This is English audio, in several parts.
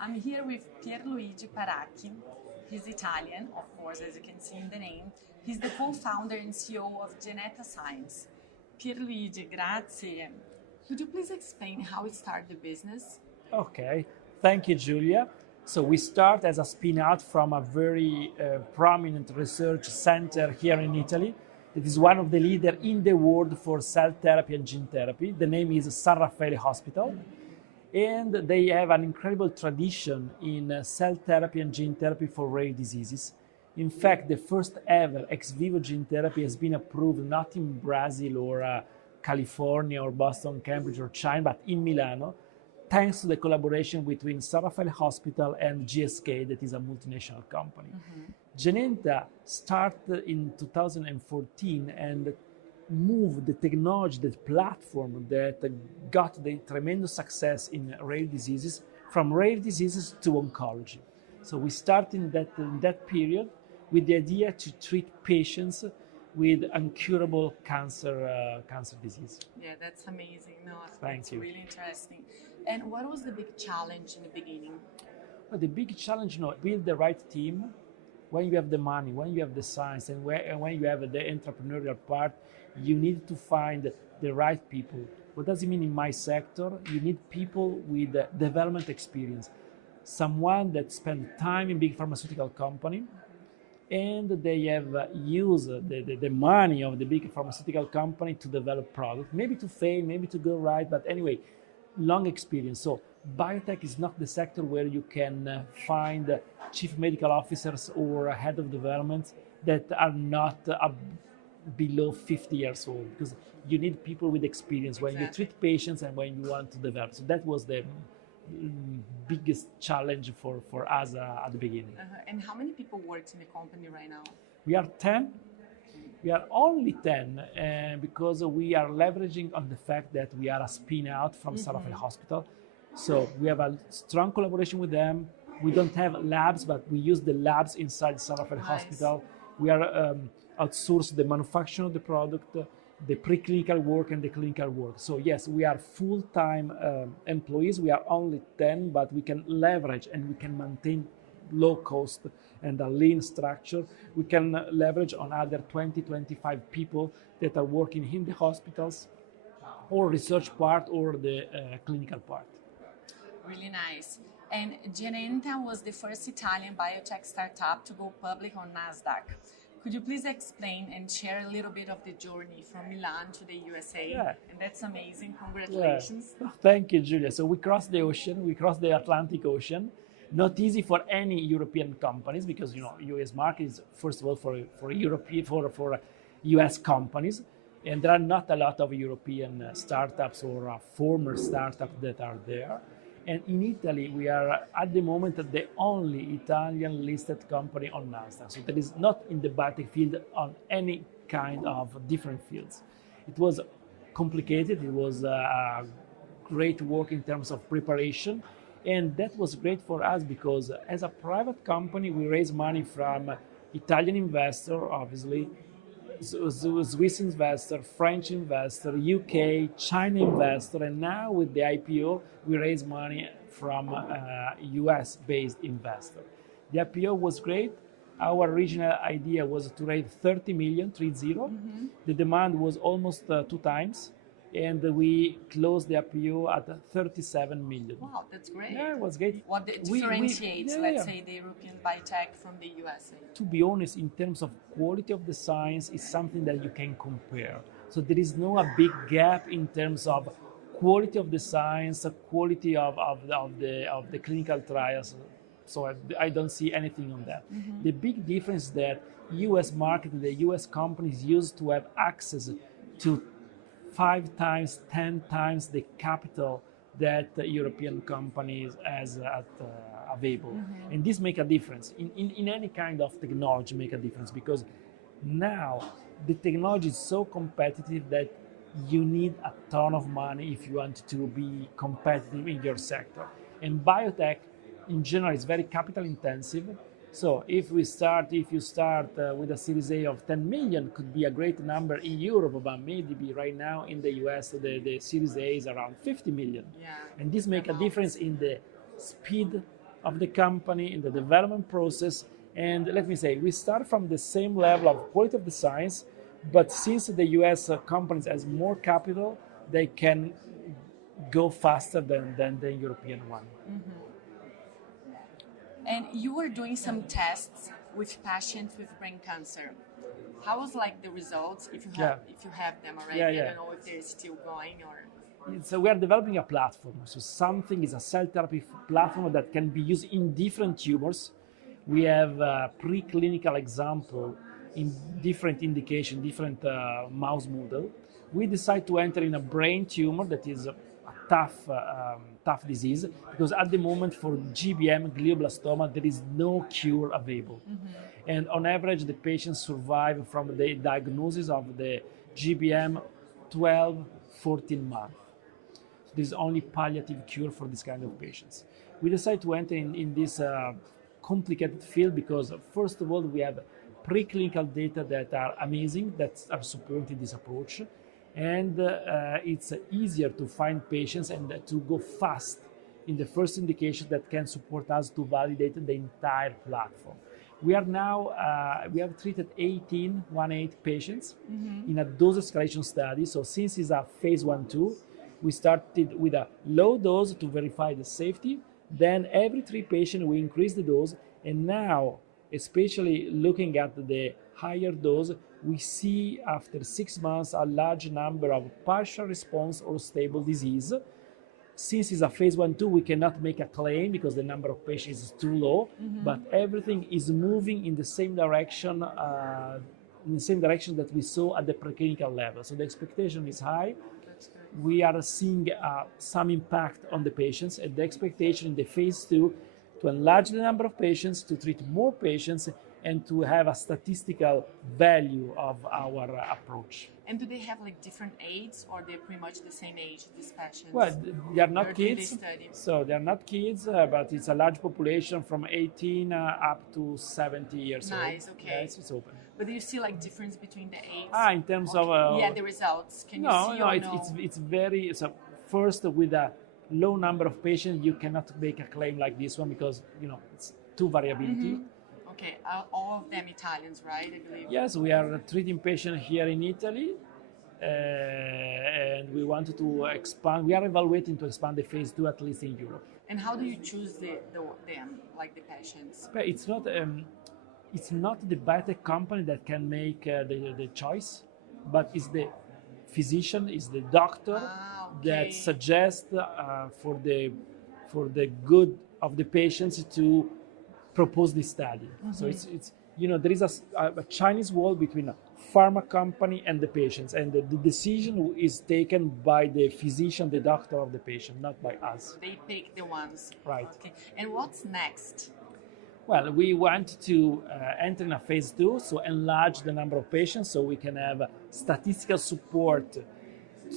I'm here with Pierluigi Paracchi. He's Italian, of course, as you can see in the name. He's the co-founder and CEO of Genenta Science. Pierluigi, grazie. Could you please explain how it started the business? Okay, thank you, Julia. So we start as a spin-out from a very prominent research center here in Italy. It is one of the leaders in the world for cell therapy and gene therapy. The name is San Raffaele Hospital. And they have an incredible tradition in cell therapy and gene therapy for rare diseases. In fact, the first ever ex vivo gene therapy has been approved not in Brazil or California or Boston, Cambridge or China, but in Milano, thanks to the collaboration between San Raffaele Hospital and GSK, that is a multinational company. Genenta started in 2014 and moved the technology, the platform that got the tremendous success in rare diseases, from rare diseases to oncology. So we started in that period with the idea to treat patients with incurable cancer disease. Yeah, that's amazing. No, Thank that's you. Really interesting. And what was the big challenge in the beginning? Well, the big challenge, build the right team. When you have the money, when you have the science, and when you have the entrepreneurial part, you need to find the right people. What does it mean in my sector? You need people with development experience. Someone that spent time in big pharmaceutical company, and they have used the money of the big pharmaceutical company to develop product, maybe to fail, maybe to go right, but anyway, long experience. So biotech is not the sector where you can find chief medical officers or head of development that are not below 50 years old, because you need people with experience when you treat patients and when you want to develop. So that was the biggest challenge for us at the beginning. And how many people work in the company right now? We are 10. We are only 10 because we are leveraging on the fact that we are a spin-out from San Raffaele Hospital. So we have a strong collaboration with them. We don't have labs, but we use the labs inside San Raffaele Hospital. We are outsourced the manufacturing of the product, the preclinical work and the clinical work. So yes, we are full-time employees. We are only 10, but we can leverage and we can maintain low cost and a lean structure. We can leverage on other 20, 25 people that are working in the hospitals or research part or the clinical part. Really nice. And Genenta was the first Italian biotech startup to go public on Nasdaq. Could you please explain and share a little bit of the journey from Milan to the USA? Yeah. And that's amazing. Congratulations. Yeah. Thank you, Julia. So we crossed the ocean, we crossed the Atlantic Ocean. Not easy for any European companies because US market is first of all for European for US companies, and there are not a lot of European startups or former startups that are there. And in Italy, we are at the moment the only Italian listed company on Nasdaq. So that is not in the biotech field on any kind of different fields. It was complicated. It was great work in terms of preparation. And that was great for us because as a private company, we raised money from Italian investor, obviously, Swiss investor, French investor, UK, China investor, and now with the IPO, we raise money from US-based investor. The IPO was great. Our original idea was to raise 30 million, 30. The demand was almost 2 times. And we closed the IPO at 37 million. Wow, that's great. Yeah, it was great. What differentiates, let's say, the European biotech from the USA? To be honest, in terms of quality of the science, is something that you can compare. So there is no a big gap in terms of quality of the science, quality of the clinical trials. So I don't see anything on that. The big difference is that US market, the US companies used to have access to 5 times, 10 times the capital that the European companies has available. And this make a difference. In any kind of technology make a difference because now the technology is so competitive that you need a ton of money if you want to be competitive in your sector. And biotech in general is very capital intensive. So if you start with a Series A of 10 million, could be a great number in Europe, but maybe right now in the US, the Series A is around 50 million. Yeah. And this makes a difference in the speed of the company, in the development process. And let me say, we start from the same level of quality of the science, but since the US companies has more capital, they can go faster than the European one. And you were doing some tests with patients with brain cancer. How was like the results? If you have them already, I don't know if they're still going or. So we are developing a platform. So something is a cell therapy platform that can be used in different tumors. We have a preclinical example in different indication, different mouse model. We decide to enter in a brain tumor that is a tough disease, because at the moment for GBM, glioblastoma, there is no cure available. And on average, the patients survive from the diagnosis of the GBM 12, 14 months. So there is only palliative cure for this kind of patients. We decided to enter in this complicated field because, first of all, we have preclinical data that are amazing, that are supporting this approach. And it's easier to find patients and to go fast in the first indication that can support us to validate the entire platform. We are now, we have treated 18 patients in a dose escalation study. So since it's a phase 1/2, we started with a low dose to verify the safety. Then every 3 patients, we increase the dose. And now, especially looking at the higher dose, we see after 6 months a large number of partial response or stable disease. Since it's a phase 1/2, we cannot make a claim because the number of patients is too low, but everything is moving in the same direction, that we saw at the preclinical level. So the expectation is high. We are seeing some impact on the patients, and the expectation in the phase 2 to enlarge the number of patients, to treat more patients, and to have a statistical value of our approach. And do they have like different ages, or they're pretty much the same age, these patients? Well, they are not kids, so they are not kids, but it's a large population from 18 up to 70 years old. Nice, okay. Yes, it's open. But do you see like difference between the ages? In terms of... the results. Can you see or no? It's very... So first, with a low number of patients, you cannot make a claim like this one because, it's too variability. Okay, all of them Italians, right? I believe. Yes, we are treating patients here in Italy, and we wanted to expand. We are evaluating to expand the phase 2 at least in Europe. And how do you choose them, like the patients? But it's not the biotech company that can make the choice, but it's the physician, it's the doctor that suggests for the good of the patients to propose this study. So it's there is a Chinese wall between a pharma company and the patients, and the decision is taken by the physician, the doctor of the patient, not by us. They pick the ones. Right. Okay. And what's next? Well, we want to enter in a phase 2, so enlarge the number of patients so we can have statistical support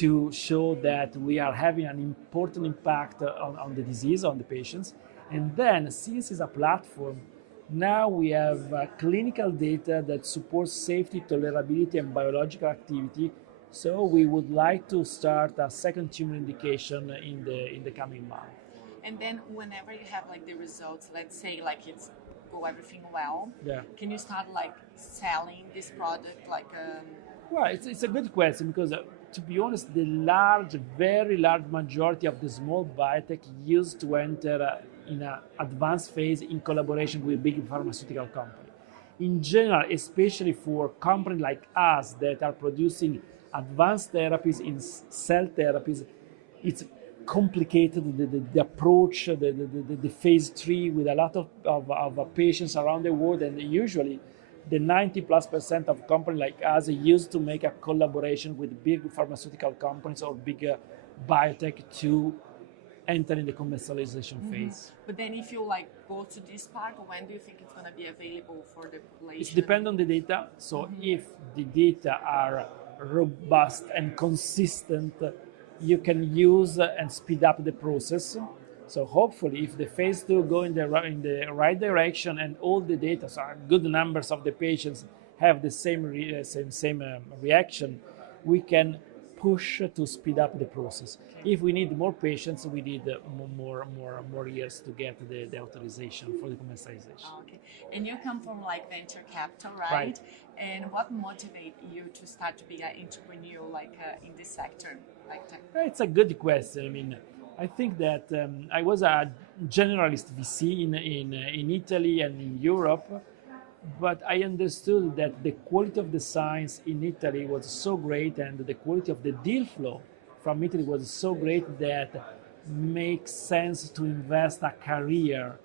to show that we are having an important impact on the disease, on the patients. And then, since it's a platform, now we have clinical data that supports safety, tolerability, and biological activity. So we would like to start a second tumor indication in the coming month. And then, whenever you have like the results, let's say like everything well, can you start like selling this product like? Well, it's a good question because, to be honest, the very large majority of the small biotech used to enter in an advanced phase in collaboration with big pharmaceutical companies. In general, especially for companies like us that are producing advanced therapies in cell therapies, it's complicated, the approach, the phase 3 with a lot of patients around the world, and usually the 90+% of companies like us used to make a collaboration with big pharmaceutical companies or big biotech to enter in the commercialization phase. But then if you go to this part, when do you think it's going to be available for the population? It depends on the data. So if the data are robust and consistent, you can use and speed up the process. So hopefully, if the phase 2 go in the right direction and all the data are good numbers of the patients have the same reaction, we can push to speed up the process. Okay. If we need more patients, we need more years to get the authorization for the commercialization. Okay. And you come from like venture capital, right? Right. And what motivated you to start to be an entrepreneur in this sector? It's a good question. I mean, I think that I was a generalist VC in Italy and in Europe, but I understood that the quality of the science in Italy was so great and the quality of the deal flow from Italy was so great that makes sense to invest a career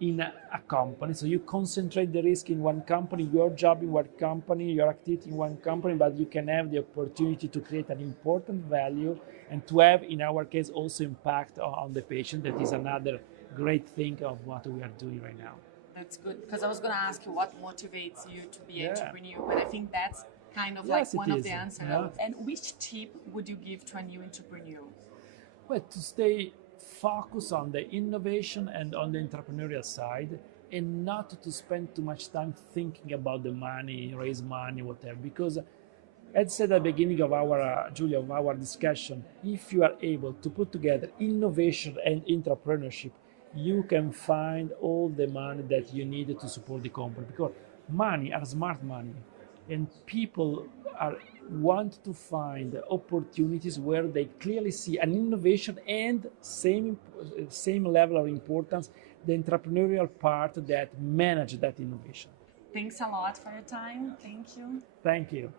in a company. So you concentrate the risk in one company, your job in one company, your activity in one company, but you can have the opportunity to create an important value and to have, in our case, also impact on the patient. That is another great thing of what we are doing right now. That's good, because I was going to ask you what motivates you to be an entrepreneur, but I think that's kind of one of the answers. Yeah. And which tip would you give to a new entrepreneur? Well, to stay focused on the innovation and on the entrepreneurial side, and not to spend too much time thinking about the money, raise money, whatever. Because, as said at the beginning of our Julia, of our discussion, if you are able to put together innovation and entrepreneurship, you can find all the money that you need to support the company. Because money are smart money, and people want to find opportunities where they clearly see an innovation and same level of importance, the entrepreneurial part that manage that innovation. Thanks a lot for your time. Thank you. Thank you.